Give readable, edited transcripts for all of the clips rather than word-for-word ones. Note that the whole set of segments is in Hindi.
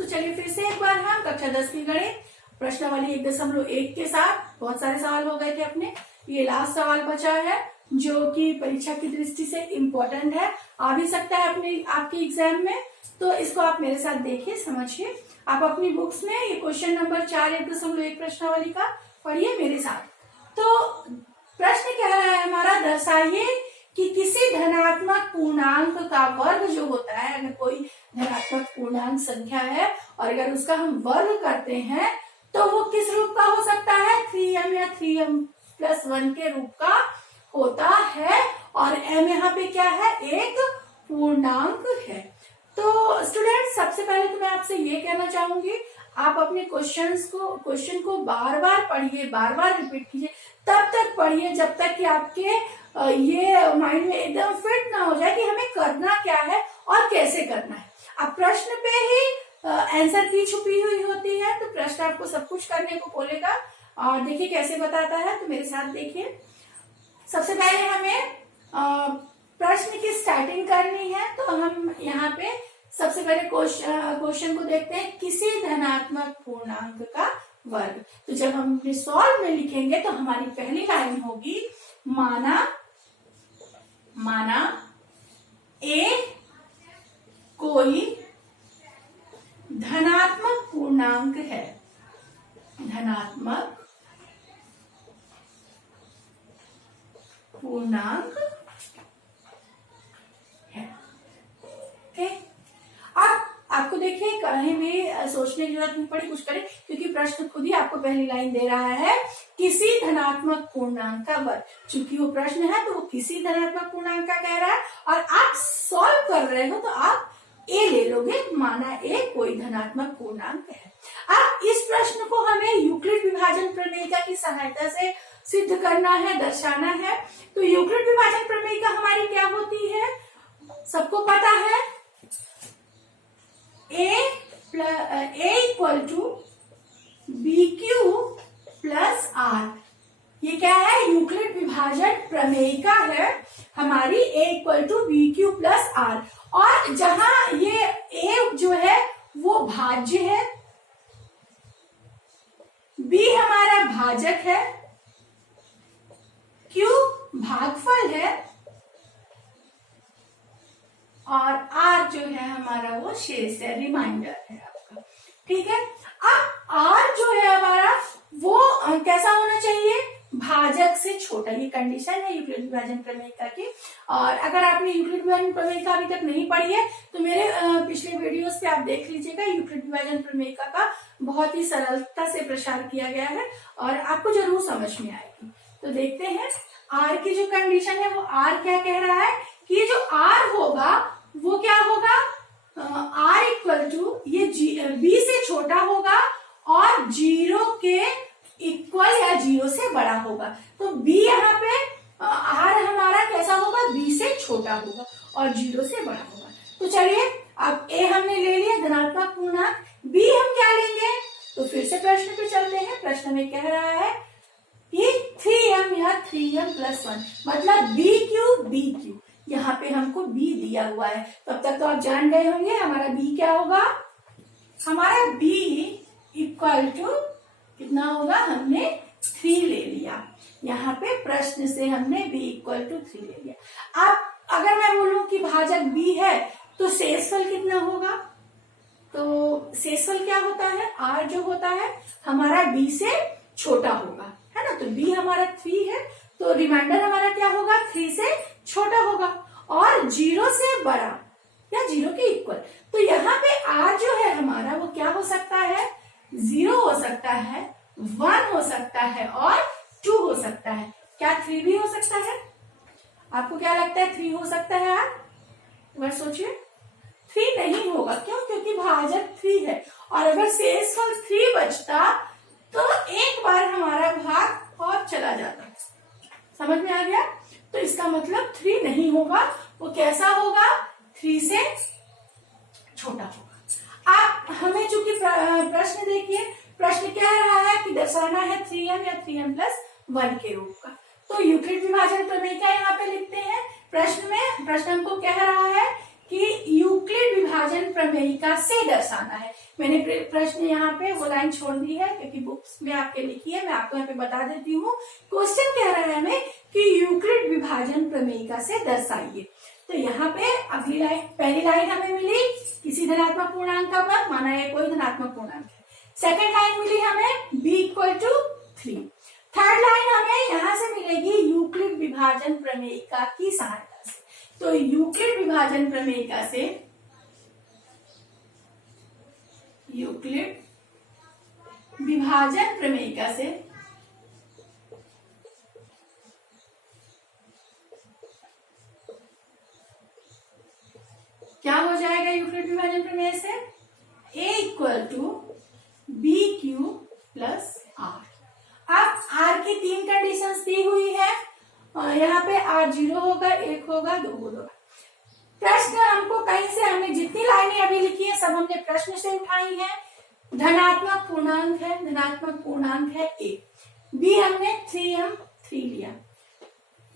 तो चलिए फिर से एक बार हम कक्षा 10 की गणित प्रश्नावली 1.1 के साथ बहुत सारे सवाल हो गए थे अपने। ये लास्ट सवाल बचा है जो कि परीक्षा की दृष्टि से इम्पोर्टेंट है, आ भी सकता है अपने आपके एग्जाम में। तो इसको आप मेरे साथ देखिए, समझिए। आप अपनी बुक्स में ये क्वेश्चन नंबर 4 1.1 प्रश्नावली का पढ़िए मेरे साथ। तो प्रश्न कह रहा है हमारा, दर्शाइए कि किसी धनात्मक पूर्णांक का वर्ग जो होता है, अगर कोई धनात्मक पूर्णांक संख्या है और अगर उसका हम वर्ग करते हैं तो वो किस रूप का हो सकता है, 3m या 3m+1 के रूप का होता है। और m यहाँ पे क्या है, एक पूर्णांक है। तो स्टूडेंट सबसे पहले तो मैं आपसे ये कहना चाहूंगी, आप अपने क्वेश्चन को बार बार पढ़िए, बार बार रिपीट कीजिए, तब तक पढ़िए जब तक कि आपके ये माइंड में एकदम फिट ना हो जाए कि हमें करना क्या है और कैसे करना है। अब प्रश्न पे ही आंसर की छुपी हुई होती है, तो प्रश्न आपको सब कुछ करने को बोलेगा। और देखिए कैसे बताता है, तो मेरे साथ देखिए। सबसे पहले हमें प्रश्न की स्टार्टिंग करनी है, तो हम यहाँ पे सबसे पहले क्वेश्चन को देखते हैं, किसी धनात्मक पूर्णांक का वर्ग। तो जब हम अपने सॉल्व में लिखेंगे तो हमारी पहली लाइन होगी, माना ए कोई धनात्मक पूर्णांक है, धनात्मक पूर्णांक है। ओके, अब आपको देखिए कहीं भी सोचने की जरूरत नहीं पड़ी, कुछ करें, क्योंकि प्रश्न खुद ही आपको पहली लाइन दे रहा है, किसी धनात्मक पूर्णांक का वर्ग। चूंकि वो प्रश्न है तो वो किसी धनात्मक पूर्णांक का कह रहा है और आप सॉल्व कर रहे हो तो आप ए ले लोगे, माना ए कोई धनात्मक पूर्णांक है। अब इस प्रश्न को हमें यूक्लिड विभाजन प्रमेयिका की सहायता से सिद्ध करना है, दर्शाना है। तो यूक्लिड विभाजन प्रमेयिका हमारी क्या होती है, सबको पता है, a equal to BQ plus R। ये क्या है, यूक्लिड विभाजन प्रमेयिका है हमारी, a equal to BQ plus R। और जहां ये a जो है वो भाज्य है, b हमारा भाजक है, q भागफल है और r जो है हमारा वो शेष है, रिमाइंडर है आपका। ठीक है, अब r जो है हमारा वो कैसा होना चाहिए, भाजक से छोटा। ये कंडीशन है यूक्लिड विभाजन प्रमेयिका की। और अगर आपने यूक्लिड विभाजन प्रमेयिका अभी तक नहीं पढ़ी है तो मेरे पिछले वीडियोस पे आप देख लीजिएगा, यूक्लिड विभाजन प्रमेयिका का बहुत ही सरलता से प्रसार किया गया है और आपको जरूर समझ में आएगी। तो देखते हैं आर की जो कंडीशन है, वो आर क्या कह रहा है कि ये जो आर होगा वो क्या होगा, आर इक्वल टू ये बी से छोटा होगा और 0 के इक्वल या 0 से बड़ा होगा। तो b यहाँ पे आर हमारा कैसा होगा, b से छोटा होगा और 0 से बड़ा होगा। तो चलिए अब a हमने ले लिया धनात्मक पूर्णांक, b हम क्या लेंगे, तो फिर से प्रश्न पे चलते हैं। प्रश्न में कह रहा है कि 3m या 3m+1 मतलब BQ, यहाँ पे हमको b दिया हुआ है। तब तक तो आप जान गए होंगे हमारा b क्या होगा, हमारा b इक्वल टू कितना होगा, हमने 3 ले लिया। यहाँ पे प्रश्न से हमने b इक्वल टू 3 ले लिया। अब अगर मैं बोलूं कि भाजक b है तो शेषफल कितना होगा, तो शेषफल क्या होता है, r जो होता है हमारा b से छोटा होगा, है ना। तो b हमारा 3 है तो रिमाइंडर हमारा क्या होगा, 3 से छोटा होगा और 0 से बड़ा या 0 के इक्वल। तो यहाँ पे r जो है हमारा वो क्या हो सकता है, 0 हो सकता है, 1 हो सकता है और 2 हो सकता है। क्या 3 भी हो सकता है, आपको क्या लगता है 3 हो सकता है यार, एक बार सोचिए। 3 नहीं होगा, क्यों, क्योंकि भाजक 3 है और अगर शेषफल 3 बचता तो एक बार हमारा भाग और चला जाता। समझ में आ गया, तो इसका मतलब 3 नहीं होगा, वो कैसा होगा, 3 से छोटा होगा। आप हमें चूंकि प्रश्न देखिए, प्रश्न क्या रहा है कि दर्शाना है 3m या 3m+1 के रूप का। तो यूक्लिड विभाजन प्रमेयिका यहाँ पे लिखते हैं। प्रश्न हमको कह रहा है कि यूक्लिड विभाजन प्रमेयिका से दर्शाना है। मैंने प्रश्न यहाँ पे वो लाइन छोड़ दी है क्योंकि बुक्स में आपके लिखी है, मैं आपको यहाँ पे बता देती हूँ। क्वेश्चन कह रहा है हमें कि यूक्लिड विभाजन प्रमेयिका से दर्शाइए। तो यहाँ पे अगली लाइन, पहली लाइन हमें मिली किसी धनात्मक पूर्णांक का वर्ग, माना ये कोई धनात्मक पूर्णांक है। सेकेंड लाइन मिली हमें b equal to 3। Third line हमें यहाँ से मिलेगी यूक्लिड विभाजन प्रमेयिका की सहायता से। तो यूक्लिड विभाजन प्रमेयिका से, यूक्लिड विभाजन प्रमेयिका से क्या हो जाएगा? यूक्लिड विभाजन प्रमेय से a equal to B Q plus R. अब r की 3 कंडीशंस दी हुई है, यहाँ पे r 0 होगा, 1 होगा, 2 होगा। प्रश्न हमको कहीं से, हमने जितनी लाइनें अभी लिखी है सब हमने प्रश्न से उठाई है। धनात्मक पूर्णांक है, धनात्मक पूर्णांक है a, b हमने 3 लिया।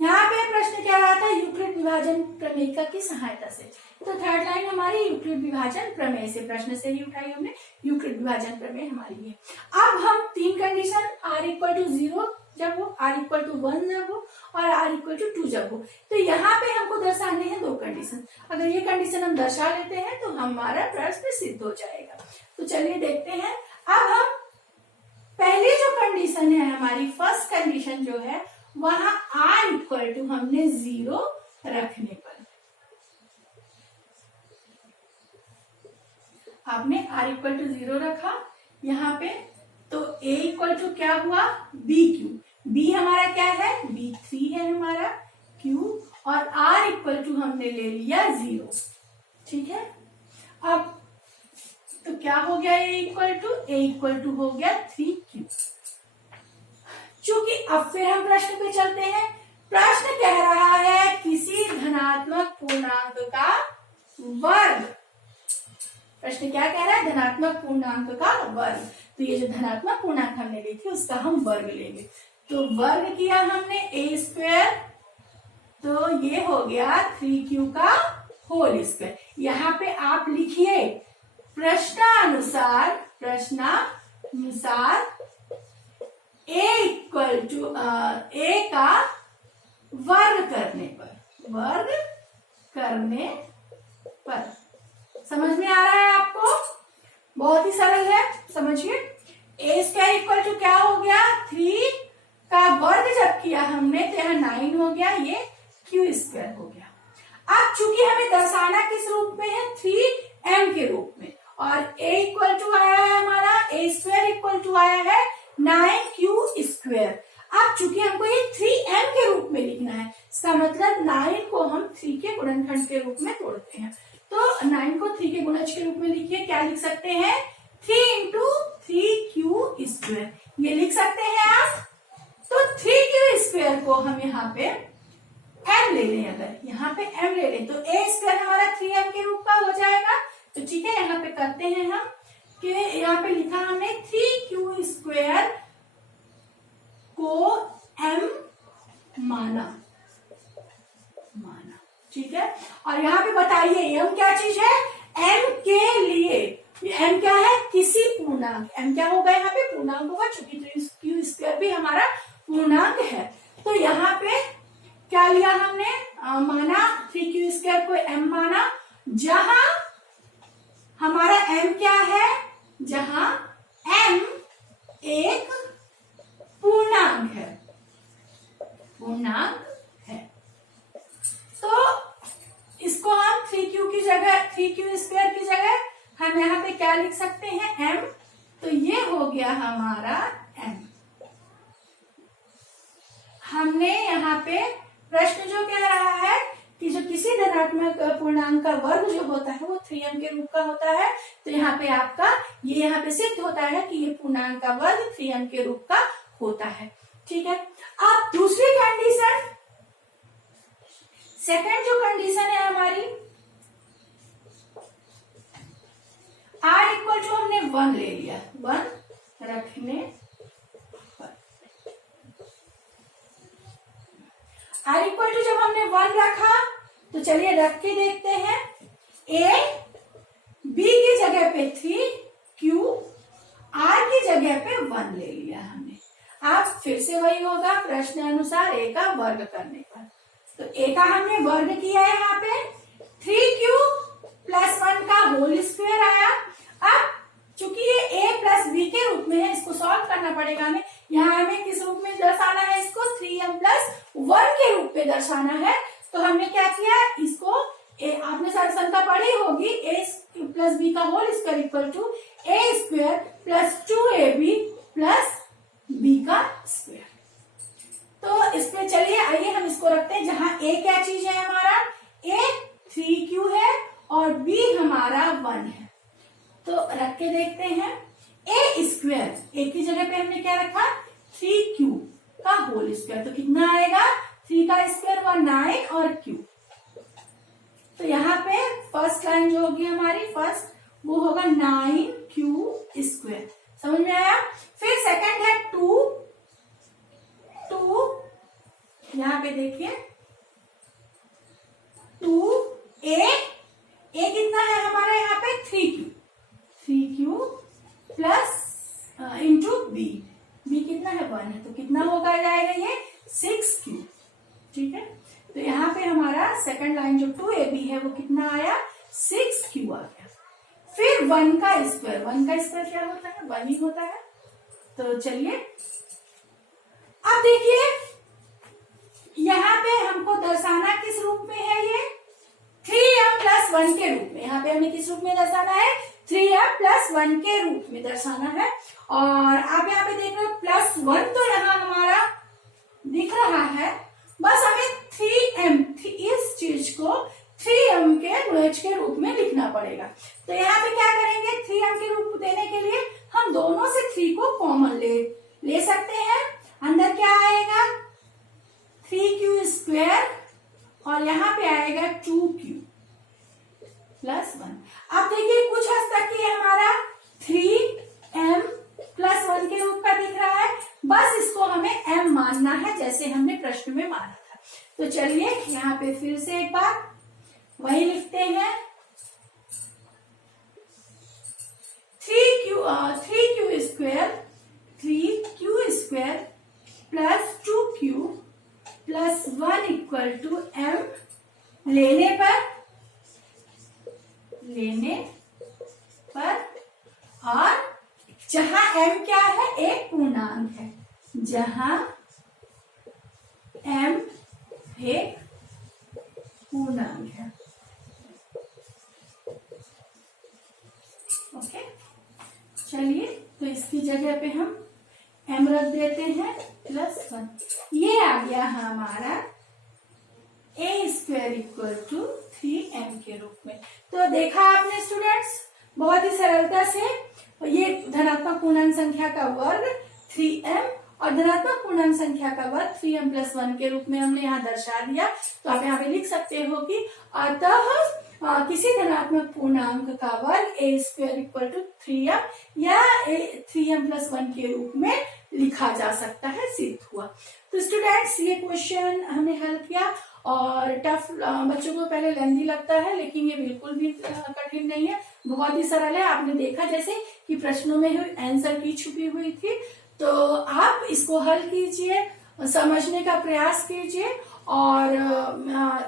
यहाँ पे प्रश्न क्या रहा था? यूक्लिड विभाजन प्रमेयिका की सहायता से। तो थर्ड लाइन हमारी यूक्लिड विभाजन प्रमेय से, प्रश्न से ही उठाई हमने, यूक्लिड विभाजन प्रमेय हमारी है। अब हम 3 कंडीशन r इक्वल टू 0 जब हो, r इक्वल टू 1 जब हो और r इक्वल टू 2 जब हो, तो यहाँ पे हमको दर्शाने हैं 2 कंडीशन। अगर ये कंडीशन हम दर्शा लेते हैं तो हमारा प्रश्न सिद्ध हो जाएगा। तो चलिए देखते हैं। अब हम पहली जो कंडीशन है हमारी, फर्स्ट कंडीशन जो है, वहां r इक्वल टू हमने 0 रखने पर, आपने r इक्वल टू 0 रखा यहाँ पे, तो a इक्वल टू क्या हुआ? b Q. b हमारा क्या है? b 3 है हमारा, q, और r इक्वल टू हमने ले लिया 0। ठीक है, अब तो क्या हो गया? a इक्वल टू हो गया 3q। चूंकि अब फिर हम प्रश्न पे चलते हैं। प्रश्न कह रहा है किसी धनात्मक पूर्णांक का वर्ग। प्रश्न क्या कह रहा है? धनात्मक पूर्णांक का वर्ग। तो ये जो धनात्मक पूर्णांक हमने ली थी उसका हम वर्ग लेंगे। तो वर्ग किया हमने a स्क्वायर, तो ये हो गया 3q का होल स्क्वायर। यहाँ पे आप लिखिए प्रश्नानुसार a इक्वल टू a का वर्ग करने पर, समझ में आ रहा है आपको? बहुत ही सरल है, समझिए। a स्क्वायर इक्वल टू क्या हो गया? 3 का वर्ग जब किया हमने तो यहाँ 9 हो गया, ये q स्क्वायर हो गया। अब चूंकि हमें दर्शाना किस रूप में है? 3m के रूप में, और a इक्वल टू आया है हमारा, a स्क्वायर इक्वल टू आया है 9q स्क्वायर। अब चूंकि हमको ये 3m के रूप में लिखना है, इसका मतलब 9 को हम 3 के गुणनखंड के रूप में तोड़ते हैं। तो 9 को 3 के गुणज के रूप में लिखिए, क्या लिख सकते हैं? 3 इंटू 3q स्क्वायर, ये लिख सकते हैं आप। तो 3q स्क्वायर को हम यहाँ पे m ले लें, अगर यहाँ पे m ले लें तो a स्क्वायर हमारा 3m के रूप का हो जाएगा। तो ठीक है, यहाँ पे करते हैं हम कि यहाँ पे लिखा हमने 3q स्क्वायर को m माना, ठीक है। और यहाँ पे बताइए m क्या चीज है? m के लिए m क्या है? किसी पूर्णांक। m क्या होगा? यहाँ पे पूर्णांक होगा, चूंकि q स्क्वायर भी हमारा पूर्णांक है। तो यहाँ पे क्या लिया हमने? माना 3q स्क्वायर को m माना, जहां हमारा m क्या है? जहां m एक पूर्णांक है, तो इसको हम 3q की जगह, 3q स्क्वायर की जगह हम यहाँ पे क्या लिख सकते हैं? m। तो ये हो गया हमारा m। हमने यहाँ पे प्रश्न जो कह रहा है कि जो किसी धनात्मक पूर्णांक का वर्ग जो होता है वो 3m के रूप का होता है, तो यहाँ पे आपका ये यहाँ पे सिद्ध होता है कि ये पूर्णांक का वर्ग 3m के रूप का होता है। ठीक है, अब दूसरी कंडीशन, सेकंड जो कंडीशन है हमारी, r इक्वल टू हमने 1 ले लिया, 1 रखने पर, r इक्वल टू जब हमने 1 रखा तो चलिए रख के देखते हैं। ए, बी की जगह पे 3, क्यू, आर की जगह पे 1 ले लिया हमने। अब फिर से वही होगा प्रश्न अनुसार ए का वर्ग करने पर। तो ए का हमने वर्ग किया है यहाँ पे 3q + 1 का होल स्क्वायर आया। अब चूंकि ये a + b के रूप में है, इसको सॉल्व करना पड़ेगा हमें। यहाँ हमें किस रूप में दर्शाना है, इसको 3m + 1 के रूप में दर्शाना है। तो हमने क्या किया, इसको आपने संख्या पढ़ी होगी, a + b का whole square equal to a² + 2ab + b का स्क्वायर। तो इसमें चलिए आइए हम इसको रखते हैं, जहां a क्या चीज है हमारा, a 3q है और b हमारा 1 है। तो रख के देखते हैं, a² a की जगह पे हमने क्या रखा 3q का होल स्क्वायर। तो कितना आएगा, 3 का स्क्वायर हुआ 9 और q। तो यहाँ पे फर्स्ट लाइन जो होगी हमारी फर्स्ट, वो होगा 9q²। समझ में आया। फिर सेकंड है 2, यहाँ पे देखिए 2a कितना है हमारा यहाँ पे 3q + इंटू b कितना है 1 है। तो कितना होगा जाएगा ये 6q। ठीक है। तो यहाँ पे हमारा सेकंड लाइन जो 2ab है वो कितना आया 6q आ गया। फिर 1 का स्क्वायर, 1 का स्क्वायर क्या होता है 1 ही होता है। तो चलिए अब देखिए यहाँ पे हमको दर्शाना किस रूप में है, ये 3m + 1 के रूप में। यहाँ पे हमें किस रूप में दर्शाना है, 3m + 1 के रूप में दर्शाना है। और आप यहाँ पे देख रहे हो +1 तो यहाँ हमारा दिख रहा है, बस हमें 3m इस चीज को 3m के गुणज के रूप में लिखना पड़ेगा। तो यहाँ पे क्या करेंगे, 3m के रूप देने के लिए हम दोनों से 3 को कॉमन ले सकते हैं। अंदर क्या आएगा 3q² और यहाँ पे आएगा 2q + 1। अब देखिए कुछ हद तक ये हमारा 3m + 1 के रूप का दिख रहा है, बस इसको हमें m मानना है जैसे हमने प्रश्न में माना था। तो चलिए यहाँ पे फिर से एक बार वही लिखते हैं, 3q² + 2q + 1 = m लेने पर और जहां m क्या है एक पूर्णांक है, जहां m एक पूर्णांक है। ओके, चलिए तो इसकी जगह पे हम m रख देते हैं +1। ये आ गया हमारा a² = 3m के रूप में। तो देखा आपने स्टूडेंट्स, बहुत ही सरलता से ये धनात्मक पूर्णांक संख्या का वर्ग 3m और धनात्मक पूर्णांक संख्या का वर्ग 3m + 1 के रूप में हमने यहाँ दर्शा दिया। तो आप यहाँ पे लिख सकते हो कि अतः किसी धनात्मक पूर्णांक का वर्ग a² = 3m या 3m + 1 के रूप में लिखा जा सकता है, सिद्ध हुआ। तो स्टूडेंट्स ये क्वेश्चन हमने हल किया और टफ बच्चों को पहले लेंथी लगता है, लेकिन ये बिल्कुल भी कठिन नहीं है, बहुत ही सरल है। आपने देखा जैसे कि प्रश्नों में आंसर की छुपी हुई थी। तो आप इसको हल कीजिए, समझने का प्रयास कीजिए और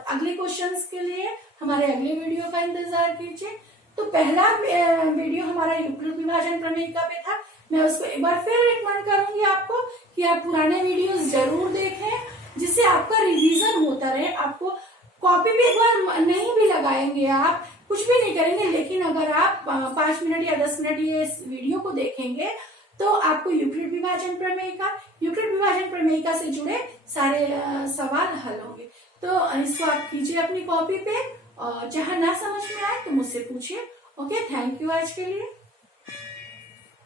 अगले क्वेश्चंस के लिए हमारे अगले वीडियो का इंतजार कीजिए। तो पहला वीडियो हमारा यूक्लिड विभाजन प्रमेयिका पे था। मैं उसको एक बार फिर रिकमेंड करूंगी आपको कि आप पुराने वीडियोस जरूर देखें, जिससे आपका रिवीजन होता रहे। आपको कॉपी पे एक बार नहीं भी लगाएंगे, आप कुछ भी नहीं करेंगे, लेकिन अगर आप 5 मिनट या 10 मिनट ये वीडियो को देखेंगे तो आपको यूक्लिड विभाजन प्रमेयिका से जुड़े सारे सवाल हल होंगे। तो इसको आप कीजिए अपनी कॉपी पे और जहां ना समझ में आए तो मुझसे पूछिए। ओके, थैंक यू आज के लिए।